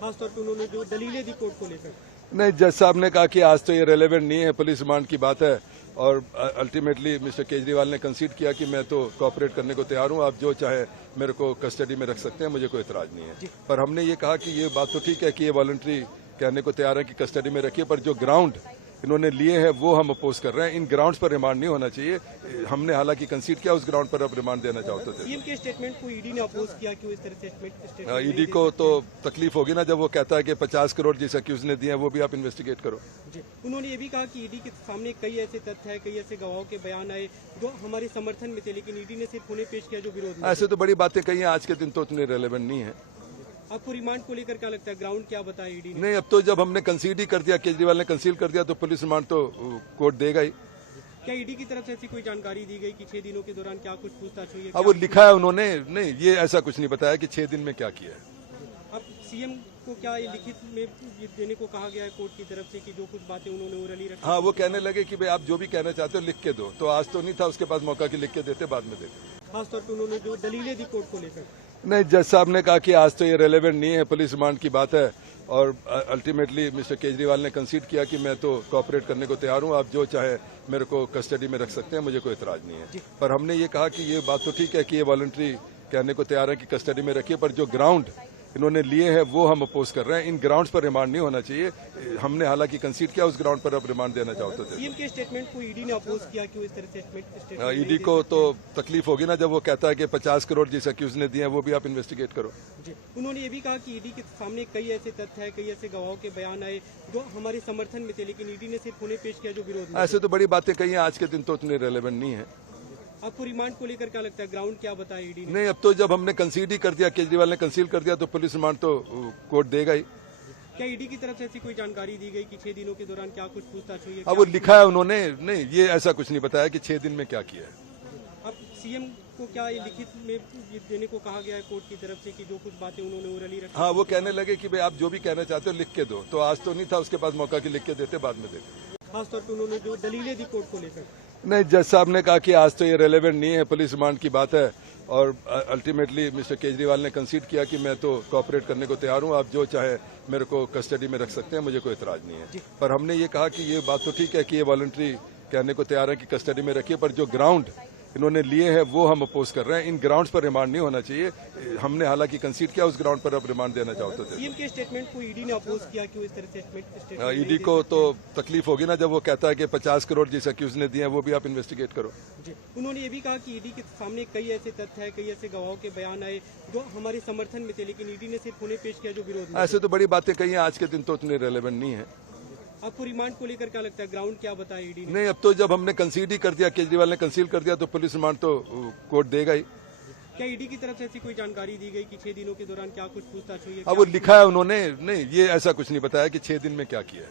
खासतौर पर उन्होंने जो दलीलें दी कोर्ट को लेकर। नहीं, जज साहब ने कहा कि आज तो ये रेलेवेंट नहीं है, पुलिस रिमांड की बात है और अल्टीमेटली मिस्टर केजरीवाल ने कंसीड किया कि मैं तो कोऑपरेट करने को तैयार हूं, आप जो चाहे मेरे को कस्टडी में रख सकते हैं, मुझे कोई इतराज नहीं है। पर हमने ये कहा कि ये बात तो ठीक है कि ये वॉलंटरी कहने को तैयार है कि कस्टडी में रखिए, पर जो ग्राउंड इन्होंने लिए हैं वो हम अपोज कर रहे हैं। इन ग्राउंड्स पर रिमांड नहीं होना चाहिए। हमने हालांकि कंसीड किया, उस ग्राउंड पर अब रिमांड देना चाहते थे। सीएम के स्टेटमेंट को ईडी ने अपोज किया, क्यों इस तरह से स्टेटमेंट ईडी को तो तकलीफ होगी ना जब वो कहता है कि 50 करोड़ जिस अक्यूज ने दिए हैं वो भी आप इन्वेस्टिगेट करो। जी, उन्होंने ये भी कहा कि ईडी के सामने कई ऐसे तथ्य है, कई ऐसे गवाहों के बयान आए जो हमारे समर्थन में थे, लेकिन ईडी ने सिर्फ उन्हें पेश किया जो विरोध में। ऐसे तो बड़ी बातें कही हैं, आज के दिन तो उतने रेलेवेंट नहीं है। आपको रिमांड को लेकर क्या लगता है, ग्राउंड क्या बताया ईडी ने? नहीं, अब तो जब हमने कंसीड ही कर दिया, केजरीवाल ने कंसील कर दिया, तो पुलिस रिमांड तो कोर्ट देगा ही। क्या ईडी की तरफ से ऐसी कोई जानकारी दी गई कि 6 दिनों के दौरान क्या कुछ पूछताछ हुई है? अब वो लिखा है उन्होंने, नहीं ये ऐसा कुछ नहीं बताया कि 6 दिन में क्या किया है। अब सीएम को क्या ये लिखित में ये देने को कहा गया है कोर्ट की तरफ से कि जो कुछ बातें उन्होंने ओरली रखी? हाँ, वो कहने लगे कि भाई आप जो भी कहना चाहते हो लिख के दो, तो आज तो नहीं था उसके पास मौका कि लिख के देते, बाद में देते। खासतौर पर उन्होंने जो दलीलें दी कोर्ट को लेकर। नहीं, जज साहब ने कहा कि आज तो ये रेलेवेंट नहीं है, पुलिस रिमांड की बात है और अल्टीमेटली मिस्टर केजरीवाल ने कंसीड किया कि मैं तो कोऑपरेट करने को तैयार हूं, आप जो चाहे मेरे को कस्टडी में रख सकते हैं, मुझे कोई इतराज नहीं है। पर हमने ये कहा कि ये बात तो ठीक है कि ये वॉलंटरी कहने को तैयार है कि कस्टडी में रखिए, पर जो ग्राउंड इन्होंने लिए हैं वो हम अपोज कर रहे हैं। इन ग्राउंड्स पर रिमांड नहीं होना चाहिए। हमने हालांकि कंसीड किया, उस ग्राउंड पर अब रिमांड देना चाहते थे। सीएम के स्टेटमेंट को ईडी ने अपोज किया, क्यों इस तरह से स्टेटमेंट? ईडी को तो तकलीफ होगी ना जब वो कहता है कि 50 करोड़ जिस अक्यूज ने दिए हैं वो भी आप इन्वेस्टिगेट करो। जी, उन्होंने ये भी कहा कि ईडी के सामने कई ऐसे तथ्य है, कई ऐसे गवाहों के बयान आए जो हमारे समर्थन में थे, लेकिन ईडी ने सिर्फ उन्हें पेश किया जो विरोध में। ऐसे तो बड़ी बातें कही हैं, आज के दिन तो उतने रेलेवेंट नहीं है। आपको रिमांड को लेकर क्या लगता है, ग्राउंड क्या बताया ईडी ने? नहीं, अब तो जब हमने कंसीड ही कर दिया, केजरीवाल ने कंसील कर दिया, तो पुलिस रिमांड तो कोर्ट देगा ही। क्या ईडी की तरफ से ऐसी कोई जानकारी दी गई कि 6 दिनों के दौरान क्या कुछ पूछताछ हुई है? अब वो लिखा है उन्होंने, नहीं ये ऐसा कुछ नहीं बताया कि 6 दिन में क्या किया है। अब सीएम को क्या ये लिखित में ये देने को कहा गया है कोर्ट की तरफ से कि जो कुछ बातें उन्होंने ओरली रखी? हाँ, वो कहने लगे कि भाई आप जो भी कहना चाहते हो लिख के दो, तो आज तो नहीं था उसके पास मौका कि लिख के देते, बाद में देते। खासतौर पर उन्होंने जो दलीलें दी कोर्ट को लेकर। नहीं, जज साहब ने कहा कि आज तो ये रेलेवेंट नहीं है, पुलिस रिमांड की बात है और अल्टीमेटली मिस्टर केजरीवाल ने कंसीड किया कि मैं तो कोऑपरेट करने को तैयार हूं, आप जो चाहे मेरे को कस्टडी में रख सकते हैं, मुझे कोई इतराज नहीं है। पर हमने ये कहा कि ये बात तो ठीक है कि ये वॉलंटरी कहने को तैयार है कि कस्टडी में रखिए, पर जो ग्राउंड इन्होंने लिए हैं वो हम अपोज कर रहे हैं। इन ग्राउंड्स पर रिमांड नहीं होना चाहिए। हमने हालांकि कंसीड किया, उस ग्राउंड पर अब रिमांड देना चाहते थे। सीएम के स्टेटमेंट को ईडी ने अपोज किया, क्यों इस तरह से स्टेटमेंट? ईडी को तो तकलीफ होगी ना जब वो कहता है कि 50 करोड़ जिस अक्यूज ने दिए हैं वो भी आप इन्वेस्टिगेट करो। जी, उन्होंने ये भी कहा कि ईडी के सामने कई ऐसे तथ्य है, कई ऐसे गवाहों के बयान आए जो हमारे समर्थन में थे, लेकिन ईडी ने सिर्फ उन्हें पेश किया जो विरोध में। ऐसे तो बड़ी बातें कही हैं, आज के दिन तो उतने रेलेवेंट नहीं है। आपको रिमांड को लेकर क्या लगता है, ग्राउंड क्या बताया ईडी ने? नहीं, अब तो जब हमने कंसीड ही कर दिया, केजरीवाल ने कंसील कर दिया, तो पुलिस रिमांड तो कोर्ट देगा ही। क्या ईडी की तरफ से ऐसी कोई जानकारी दी गई कि 6 दिनों के दौरान क्या कुछ पूछताछ हुई है? अब वो लिखा है उन्होंने, नहीं ये ऐसा कुछ नहीं बताया कि 6 दिन में क्या किया है।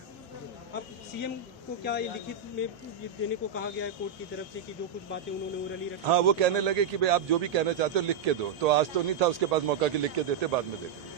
अब सीएम को क्या ये लिखित में ये देने को कहा गया है कोर्ट की तरफ से कि जो कुछ बातें उन्होंने ओरली रखी? हाँ, वो कहने लगे कि भाई आप जो भी कहना चाहते हो लिख के दो, तो आज तो नहीं था उसके पास मौका कि लिख के देते, बाद में देते।